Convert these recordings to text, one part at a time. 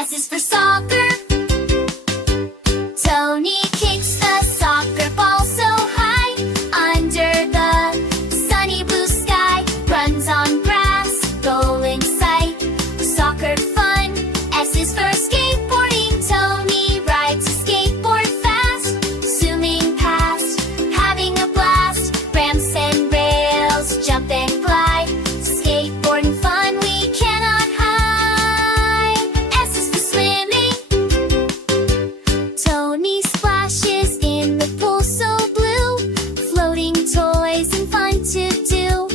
S is for soccer. Tony kicks the soccer ball so high under the sunny blue sky. Runs on grass, goal in sight. Soccer fun. S is for skateboarding. Tony rides a skateboard fast, zooming past, having a blast. Ramps and rails, jump and glide. Skateboarding fun we cannot hide. S is for swimming. Tony splashes in the pool so blue. Floating toys and fun to do.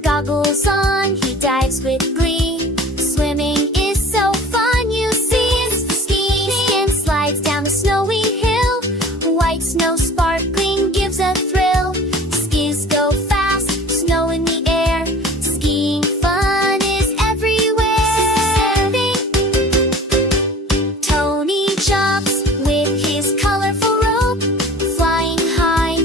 Goggles on, he dives with glee. Swimming is so fun, you see. It's for skiing. Skin slides down the snowy hill. White snow sparkling gives a thrill. Skis go fast, snow in the air. Skiing fun is everywhere. Tony jumps with his colorful rope, flying high,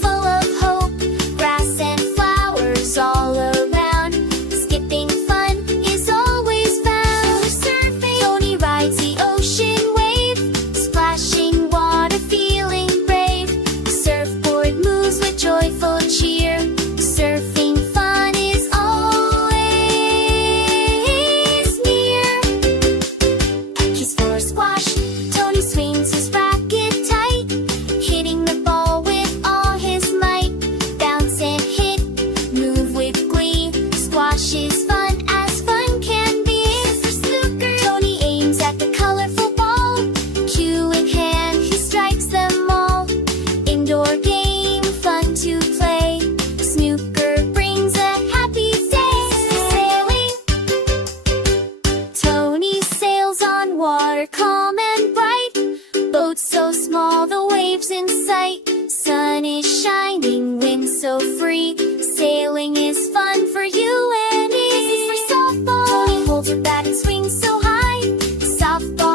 full of hope. Grass and flowers all around. Skipping fun is always found. Surfing, Tony rides the ocean wave, splashing water, feeling brave. Surfboard moves with joyful cheer. Surfing fun is always near. He's for squash. Tony swings his racket tight, hitting the ball with all his might. Bounce and hit, move with glee. Squash is fun as fun can be. For snooker, Tony aims at the colorful ball. Cue in hand, he strikes them all. Indoor game, fun to play. Snooker brings a happy day. Sailing, Tony sails on water calm and bright. Boat so small, the waves in sight. Sun is shining, wind so free. Sailing is fun for you and me. This is for softball. Tony holds a bat and swings so high. Softball